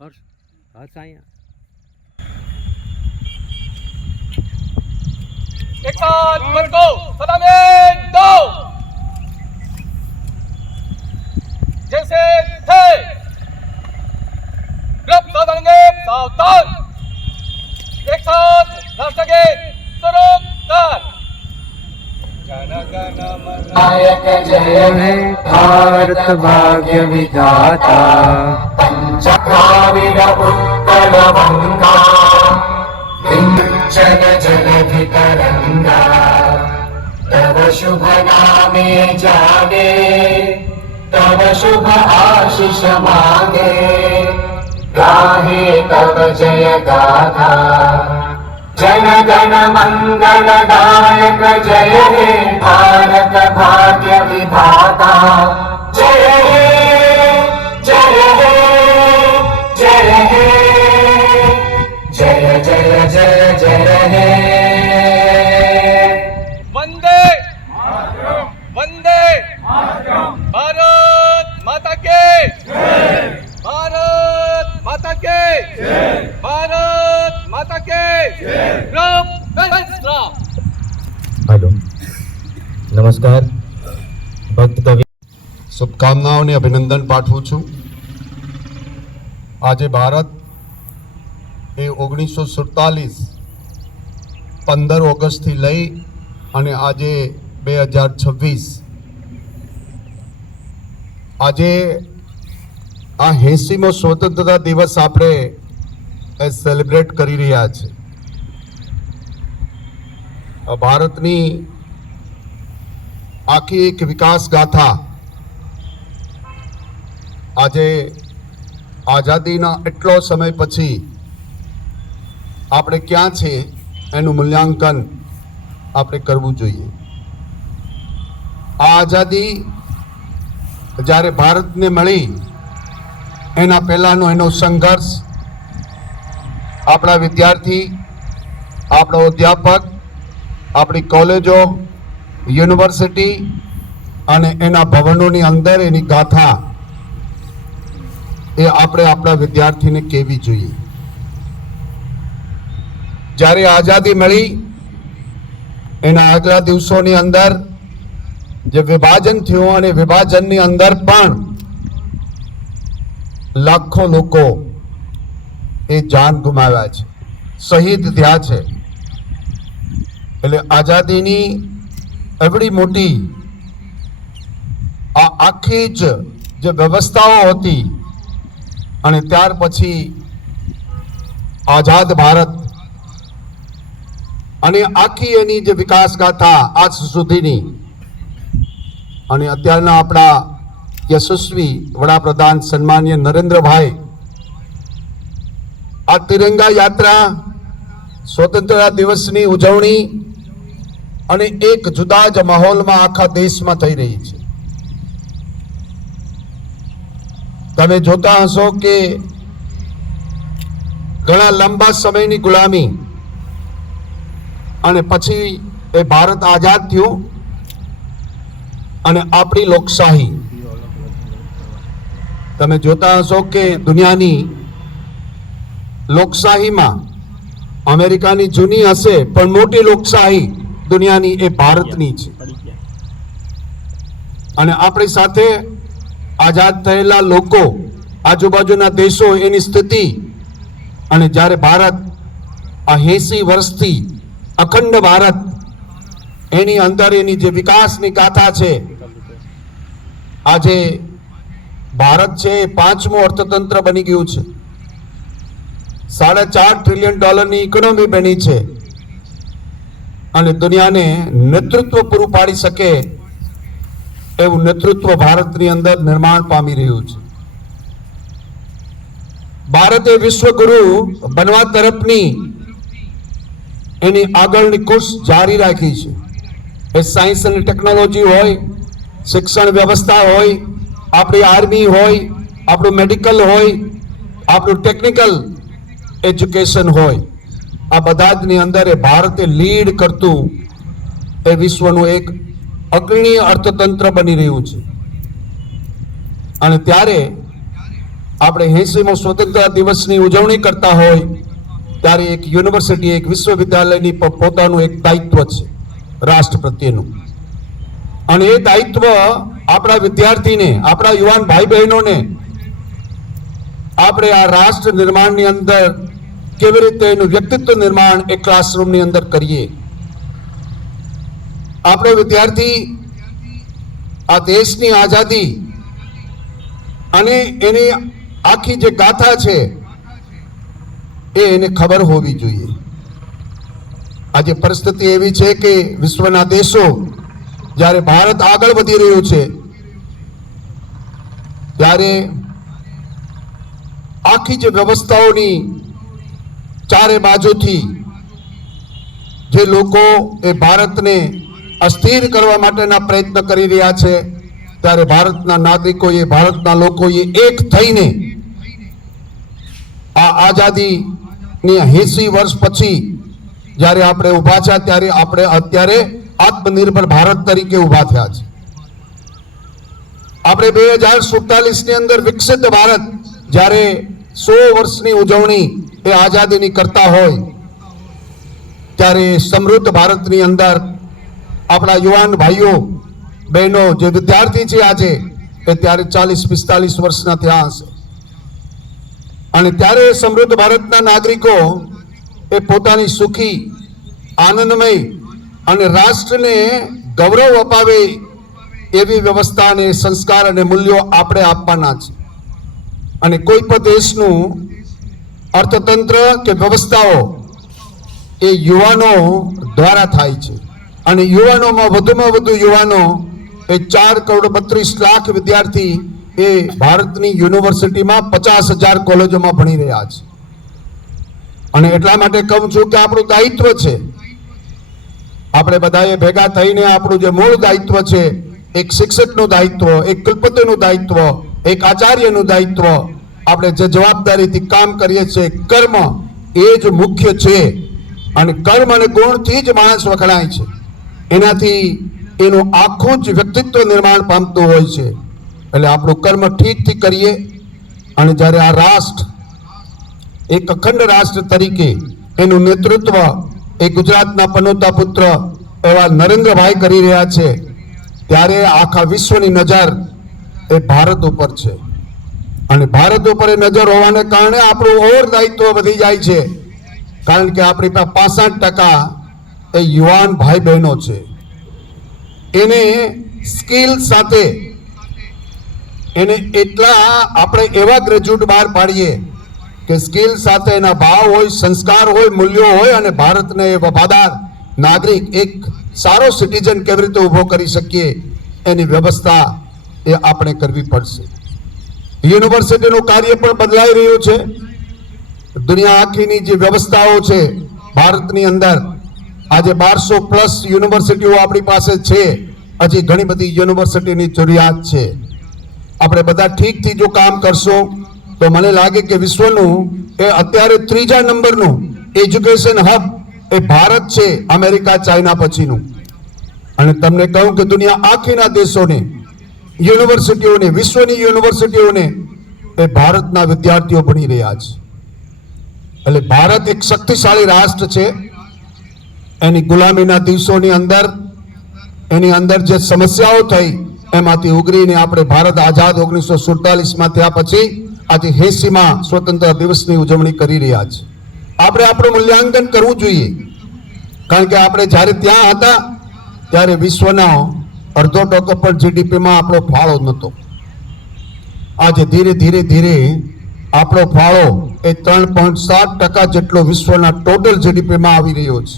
हर्ष અહીંયા एक साथ मत को सलाम एक दो जैसे थे ग्रुप साधनेंगे सावधान एक साथ राष्ट्रगीत शुरू कर जन गण मन नायक जय हे भारत भाग्य विधाता पंचद्राविड उत्कल गंगा जन जलधि तरंगा तव शुभ नामे जागे तव शुभ आशीष मांगे गाहे तव जय गाथा जन गण मंगल दायक जय हे भारत भाग्य विधाता जय हे जय हे जय हे जय जय जय जय हे वंदे वंदे भारत माता के भारत माता के भारत माता के हेलो नमस्कार भक्त कवि शुभकामनाओं अभिनंदन पाठवुं छुं। आज भारत 1947 15 ऑगस्ट थी लई અને આજે 2026 આજે આ 80મો સ્વતંત્રતા દિવસ આપણે સેલિબ્રેટ કરી રહ્યા છે। ભારતની આખી એક વિકાસ ગાથા આજે આઝાદીના એટલો સમય પછી આપણે ક્યાં છે એનું મૂલ્યાંકન આપણે કરવું જોઈએ। આ આઝાદી જ્યારે ભારતને મળી એના પહેલાંનો એનો સંઘર્ષ આપણા વિદ્યાર્થી આપણો અધ્યાપક આપણી કોલેજો યુનિવર્સિટી અને એના ભવનોની અંદર એની ગાથા એ આપણે આપણા વિદ્યાર્થીને કહેવી જોઈએ। જ્યારે આઝાદી મળી એના આગલા દિવસોની અંદર જે વિભાજન થયું અને વિભાજનની અંદર પણ લાખો લોકો એ જાન ગુમાવ્યા છે, શહીદ થયા છે। એટલે આઝાદીની એવડી મોટી આ આખી જ જે વ્યવસ્થાઓ હતી અને ત્યાર પછી આઝાદ ભારત અને આખી એની જે વિકાસ ગાથા આજ સુધીની અને અત્યારના આપણા યશસ્વી વડાપ્રધાન સન્માનીય નરેન્દ્રભાઈ આ તિરંગા યાત્રા, સ્વતંત્રતા દિવસની ઉજવણી અને એક જુદા જ માહોલમાં આખા દેશમાં થઈ રહી છે. તમે જોતા હશો કે ઘણા લાંબા સમયની ગુલામી અને પછી એ ભારત આઝાદ થયું અને આપણી લોકશાહી. તમે જોતા હશો કે દુનિયાની લોકશાહીમાં અમેરિકાની જૂની હશે પણ મોટી લોકશાહી દુનિયાની એ ભારતની છે. અને આપણી સાથે આઝાદ થયેલા લોકો, આજુબાજુના દેશો, એની સ્થિતિ, અને જ્યારે ભારત આ 80 વર્ષથી અખંડ ભારત, એની અંદર એની જે વિકાસની ગાથા છે, આજે ભારત છે એ 5મું અર્થતંત્ર બની ગયું છે, $4.5 ટ્રિલિયન ઇકોનોમી બની છે અને દુનિયાને નેતૃત્વ પૂરું પાડી શકે એવું નેતૃત્વ ભારતની અંદર નિર્માણ પામી રહ્યું છે. ભારતે વિશ્વગુરુ બનવા તરફની એની આગળની કુશ જારી રાખી છે. એ સાયન્સ અને ટેકનોલોજી હોય, શિક્ષણ વ્યવસ્થા હોય, આપણી આર્મી હોય, આપણું મેડિકલ હોય, આપણું ટેકનિકલ એજ્યુકેશન હોય, આ બધા જની અંદર એ ભારતે લીડ કરતું એ વિશ્વનું એક અગ્રણી અર્થતંત્ર બની રહ્યું છે. અને ત્યારે આપણે 80મો સ્વતંત્રતા દિવસની ઉજવણી કરતા હોય ત્યારે એક યુનિવર્સિટી, એક વિશ્વવિદ્યાલયની પોતાનું એક દાયિત્વ છે રાષ્ટ્ર પ્રત્યેનું. અને એ દાયિત્વ આપણા વિદ્યાર્થીને, આપણા યુવાન ભાઈ બહેનોને આપણે આ રાષ્ટ્ર નિર્માણની અંદર કેવી રીતે એનું વ્યક્તિત્વ નિર્માણ એ ક્લાસરૂમની અંદર કરીએ. આપણો વિદ્યાર્થી આ દેશની આઝાદી અને એની આખી જે ગાથા છે એ એને ખબર હોવી જોઈએ. આજે પરિસ્થિતિ એવી છે કે વિશ્વના દેશો જ્યારે ભારત આગળ વધી રહ્યું છે ત્યારે આખી જે વ્યવસ્થાઓની ચારે બાજુથી જે લોકો એ ભારતને અસ્થિર કરવા માટેના પ્રયત્ન કરી રહ્યા છે ત્યારે ભારતના નાગરિકોએ, ભારતના લોકોએ એક થઈને આ આઝાદીની 80 વર્ષ પછી જ્યારે આપણે ઊભા છે ત્યારે આપણે અત્યારે આત્મનિર્ભર ભારત તરીકે ઊભા થયા છે. આપણે 2047ની અંદર વિકસિત ભારત જ્યારે 100 વર્ષની ઉજવણી એ આઝાદીની કરતા હોય ત્યારે સમૃદ્ધ ભારતની અંદર આપણા યુવાન ભાઈઓ બહેનો જે વિદ્યાર્થી છે આજે એ ત્યારે 40-45 વર્ષના થયા હશે. અને ત્યારે સમૃદ્ધ ભારતના નાગરિકો એ પોતાની સુખી, આનંદમય અને રાષ્ટ્રને ગૌરવ અપાવે એવી વ્યવસ્થા અને સંસ્કાર અને મૂલ્યો આપણે આપવાના છે. અને કોઈ પણ દેશનું અર્થતંત્ર કે વ્યવસ્થાઓ એ યુવાનો દ્વારા થાય છે. અને યુવાનોમાં વધુમાં વધુ યુવાનો એ 4.32 કરોડ વિદ્યાર્થી એ ભારતની યુનિવર્સિટીમાં 50,000 કોલેજોમાં ભણી રહ્યા છે. અને એટલા માટે કહું છું કે આપણું દાયિત્વ છે, આપણે બધાએ ભેગા થઈને આપણું જે મૂળ દાયિત્વ છે, એક શિક્ષકનું દાયિત્વ, એક કુલપતિનું દાયિત્વ, એક આચાર્યનું દાયિત્વ, આપણે જે જવાબદારીથી કામ કરીએ છીએ, કર્મ એ જ મુખ્ય છે. અને કર્મ અને ગુણથી જ માણસ વખણાય છે, એનાથી એનું આખું જ વ્યક્તિત્વ નિર્માણ પામતું હોય છે. એટલે આપણું કર્મ ઠીકથી કરીએ. અને જ્યારે આ રાષ્ટ્ર એક અખંડ રાષ્ટ્ર તરીકે એનું નેતૃત્વ એ ગુજરાતના પનોતા પુત્ર એવા નરેન્દ્રભાઈ કરી રહ્યા છે ત્યારે આખા વિશ્વની નજર એ ભારત ઉપર છે. અને ભારત ઉપર એ નજર હોવાને કારણે આપણું ઓર દાયિત્વ વધી જાય છે, કારણ કે આપણી પાસે 65% એ યુવાન ભાઈ બહેનો છે. એને સ્કિલ સાથે એને એટલા આપણે એવા ગ્રેજ્યુએટ બહાર પાડીએ કે સ્કિલ સાથે એના ભાવ હોય, સંસ્કાર હોય, મૂલ્યો હોય અને ભારતને વફાદાર નાગરિક, એક સારો સિટીઝન કેવી રીતે ઊભો કરી શકીએ એની વ્યવસ્થા એ આપણે કરવી પડશે. યુનિવર્સિટીનું કાર્ય પણ બદલાઈ રહ્યું છે. દુનિયા આખીની જે વ્યવસ્થાઓ છે ભારતની અંદર, આજે 1200+ યુનિવર્સિટીઓ આપણી પાસે છે. હજી ઘણી બધી યુનિવર્સિટીની જરૂરિયાત છે. આપણે બધા ઠીકથી જો કામ કરશું તો મને લાગે કે વિશ્વનું એ અત્યારે 3જા નંબરનું એજ્યુકેશન હબ એ ભારત છે, અમેરિકા ચાઇના પછીનું. અને તમને કહું કે દુનિયા આખીના દેશોને, યુનિવર્સિટીઓને, વિશ્વની યુનિવર્સિટીઓને એ ભારતના વિદ્યાર્થીઓ ભણી રહ્યા છે. એટલે ભારત એક શક્તિશાળી રાષ્ટ્ર છે. એની ગુલામીના દિવસોની અંદર, એની અંદર જે સમસ્યાઓ થઈ એમાંથી ઉગરીને આપણે ભારત આઝાદ 1947માં થયા પછી આજે 80માં સ્વતંત્ર દિવસની ઉજવણી કરી રહ્યા છે. આપણે આપણું મૂલ્યાંકન કરવું જોઈએ, કારણ કે આપણે જ્યારે ત્યાં હતા ત્યારે વિશ્વના 0.5% પર જીડીપીમાં આપણો ફાળો નહોતો. આજે ધીરે ધીરે ધીરે આપણો ફાળો એ 3.7% જેટલો વિશ્વના ટોટલ જીડીપીમાં આવી રહ્યો છે.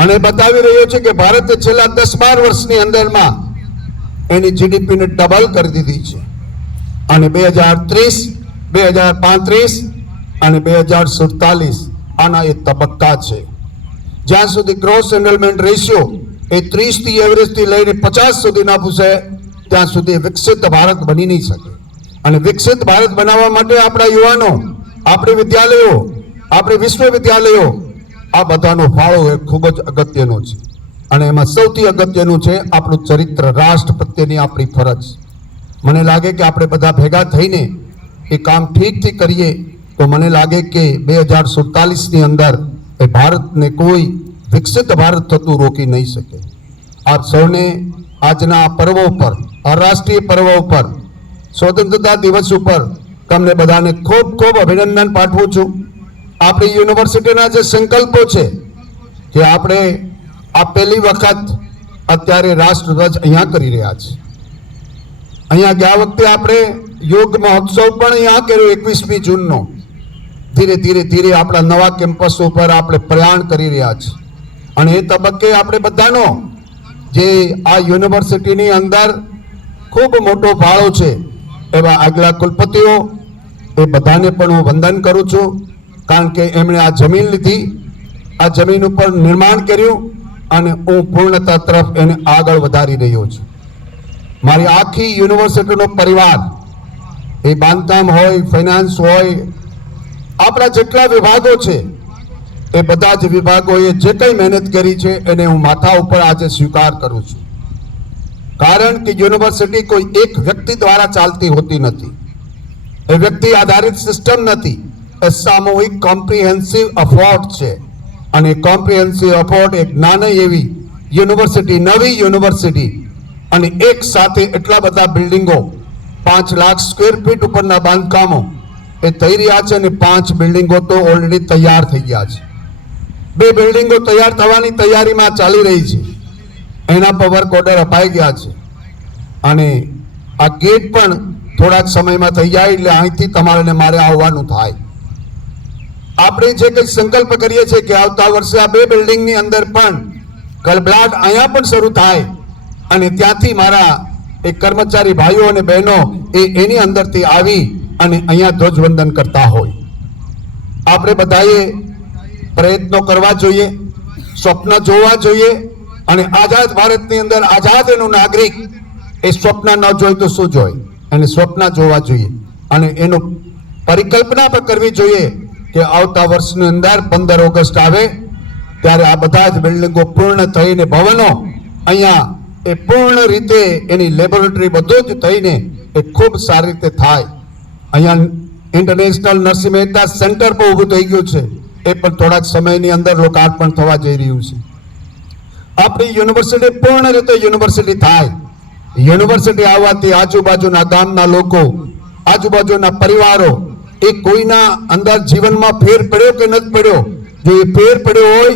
અને બતાવી રહ્યો છે કે ભારતે છેલ્લા 10-12 વર્ષની અંદરમાં એની જીડીપીને ડબલ કરી દીધી છે. અને 2030, 2035 અને 2047 આના એ તબક્કા છે જ્યાં સુધી ગ્રોસ એનરોલમેન્ટ રેશિયો એ 30 થી એવરેજથી લઈને 50 સુધી ના પૂછે ત્યાં સુધી વિકસિત ભારત બની નહીં શકે. અને વિકસિત ભારત બનાવવા માટે આપણા યુવાનો, આપણી વિદ્યાલયો, આપણી વિશ્વવિદ્યાલયો, આ બધાનો ફાળો એ ખૂબ જ અગત્યનો છે. અને એમાં સૌથી અગત્યનું છે આપણું ચરિત્ર, રાષ્ટ્ર પ્રત્યેની આપણી ફરજ. મને લાગે કે આપણે બધા ભેગા થઈને એ કામ ઠીકથી કરીએ તો મને લાગે કે 2047ની અંદર એ ભારતને કોઈ વિકસિત ભારત થતું રોકી નહીં શકે. આપ સૌને આજના પર્વો પર, રાષ્ટ્રીય પર્વો પર, સ્વતંત્રતા દિવસ ઉપર તમને બધાને ખૂબ ખૂબ અભિનંદન પાઠવું છું. આપણી યુનિવર્સિટીના જે સંકલ્પો છે કે આપણે આ પહેલી વખત અત્યારે રાષ્ટ્રધ્વજ અહીંયા કરી રહ્યા છે. અહીંયા ગયા વખતે આપણે યોગ મહોત્સવ પણ અહીંયા કર્યો 21મી જૂનનો. ધીરે ધીરે ધીરે આપણા નવા કેમ્પસ ઉપર આપણે પ્રયાણ કરી રહ્યા છીએ. અને એ તબક્કે આપણે બધાનો જે આ યુનિવર્સિટીની અંદર ખૂબ મોટો ફાળો છે એવા આગલા કુલપતિઓ, એ બધાને પણ હું વંદન કરું છું, કારણ કે એમણે આ જમીન લીધી, આ જમીન ઉપર નિર્માણ કર્યું અને હું પૂર્ણતા તરફ એને આગળ વધારી રહ્યો છું. મારી આખી યુનિવર્સિટીનો પરિવાર, એ બાંધકામ હોય, ફાઇનાન્સ હોય, આપણા જેટલા વિભાગો છે એ બધા જ વિભાગોએ જે કંઈ મહેનત કરી છે એને હું માથા ઉપર આજે સ્વીકાર કરું છું. કારણ કે યુનિવર્સિટી કોઈ એક વ્યક્તિ દ્વારા ચાલતી હોતી નથી. એ વ્યક્તિ આધારિત સિસ્ટમ નથી, એ સામૂહિક કોમ્પ્રિહેન્સિવ એફર્ટ છે. અને કોમ્પ્રિહેન્સિવ એફર્ટ એક નાની એવી યુનિવર્સિટી, નવી યુનિવર્સિટી, અને એક સાથે એટલા બધા બિલ્ડિંગો, 5 લાખ સ્ક્વેર ફીટ ઉપરના બાંધકામો એ થઈ રહ્યા છે. અને 5 બિલ્ડિંગો તો ઓલરેડી તૈયાર થઈ ગયા છે. 2 બિલ્ડિંગો તૈયાર થવાની તૈયારીમાં ચાલી રહી છે. એના પર વર્ક ઓર્ડર અપાઈ ગયા છે. અને આ ગેટ પણ થોડાક સમયમાં થઈ જાય એટલે અહીંથી તમારે ને મારે આવવાનું થાય. આપણે જે કંઈ સંકલ્પ કરીએ છીએ કે આવતા વર્ષે આ 2 બિલ્ડિંગની અંદર પણ કલબલાટ અહીંયા પણ શરૂ થાય અને ત્યાંથી મારા એ કર્મચારી ભાઈઓ અને બહેનો એની અંદરથી આવી અને અહીંયા ધ્વજવંદન કરતા હોય. આપણે બધાએ પ્રયત્નો કરવા જોઈએ, સ્વપ્ન જોવા જોઈએ. અને આઝાદ ભારતની અંદર આઝાદ એનો નાગરિક એ સ્વપ્ન ન જોઈ તો શું જોઈ? એને સ્વપ્ન જોવા જોઈએ અને એનો પરિકલ્પના પણ કરવી જોઈએ કે આવતા વર્ષની અંદર 15 ઓગસ્ટ આવે ત્યારે આ બધા જ બિલ્ડિંગો પૂર્ણ થઈને, ભવનો અહીંયા એ પૂર્ણ રીતે એની લેબોરેટરી બધું જ થઈને એ ખૂબ સારી રીતે થાય. અહીંયા ઇન્ટરનેશનલ નરસિંહ મહેતા સેન્ટર પણ ઊભું થઈ ગયું છે, એ પણ થોડાક સમયની અંદર લોકાર્પણ થવા જઈ રહ્યું છે. આપણી યુનિવર્સિટી પૂર્ણ રીતે યુનિવર્સિટી થાય. યુનિવર્સિટી આવવાથી આજુબાજુના ગામના લોકો, આજુબાજુના પરિવારો, એ કોઈના અંદર જીવનમાં ફેર પડ્યો કે નથી પડ્યો? જો એ ફેર પડ્યો હોય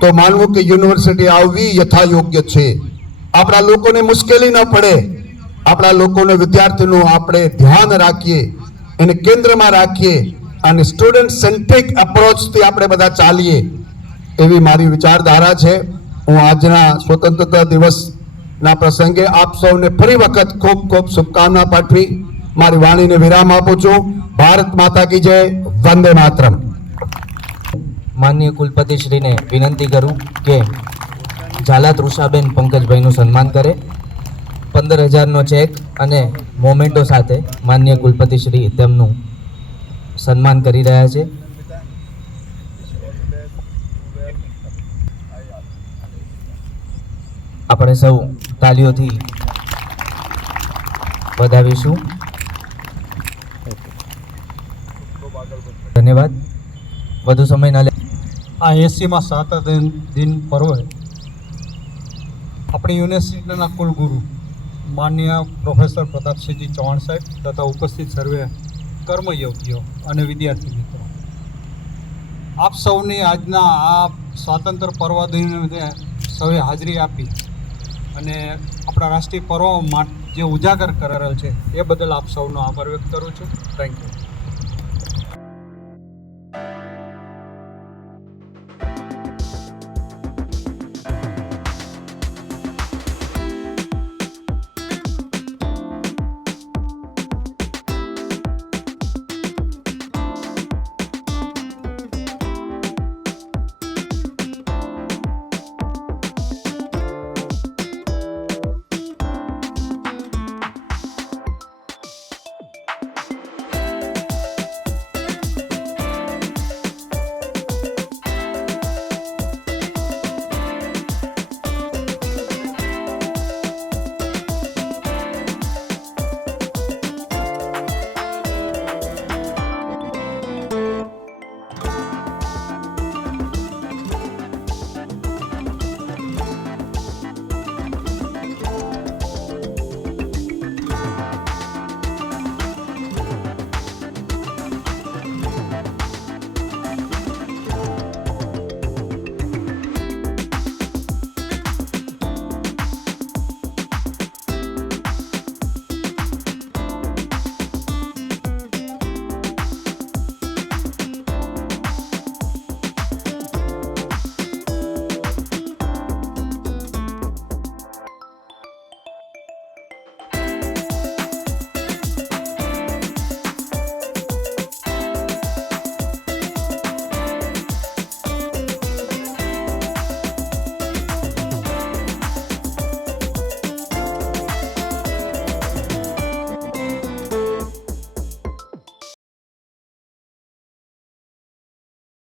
તો માનવું કે યુનિવર્સિટી આવવી યથાયોગ્ય છે. આપણા લોકોને મુશ્કેલી ન પડે, આપણા લોકોને, વિદ્યાર્થીનું આપણે ધ્યાન રાખીએ, એને કેન્દ્રમાં રાખીએ અને સ્ટુડન્ટ સેન્ટ્રિક એપ્રોચથી આપણે બધા ચાલીએ, એવી મારી વિચારધારા છે. હું આજના સ્વતંત્રતા દિવસ ના પ્રસંગે આપ સૌને ફરી વખત ખૂબ ખૂબ શુભકામના પાઠવી મારી વાણીને વિરામ આપું છું. ભારત માતા કી જય, વંદે માતરમ. માનનીય કુલપતિશ્રીને વિનંતી કરું કે ઝાલા તૃષાબેન પંકજભાઈનું સન્માન કરે. 15,000નો ચેક અને મોમેન્ટો સાથે માનનીય કુલપતિશ્રી તેમનું સન્માન કરી રહ્યા છે. આપણે સૌ તાલીઓથી વધાવીશું. ધન્યવાદ. વધુ સમય ન લે. આ 80માં સ્વાતંત્ર્ય દિન પર્વે આપણી યુનિવર્સિટીના કુલગુરુ માનનીય પ્રોફેસર પ્રતાપસિંહજી ચૌહાણ સાહેબ તથા ઉપસ્થિત સર્વે કર્મયોગીઓ અને વિદ્યાર્થી મિત્રો, આપ સૌની આજના આ સ્વાતંત્ર્ય પર્વ દિને સૌએ હાજરી આપી અને આપણા રાષ્ટ્રીય પર્વો માટે જે ઉજાગર કરેલ છે એ બદલ આપ સૌનો આભાર વ્યક્ત કરું છું. Thank you.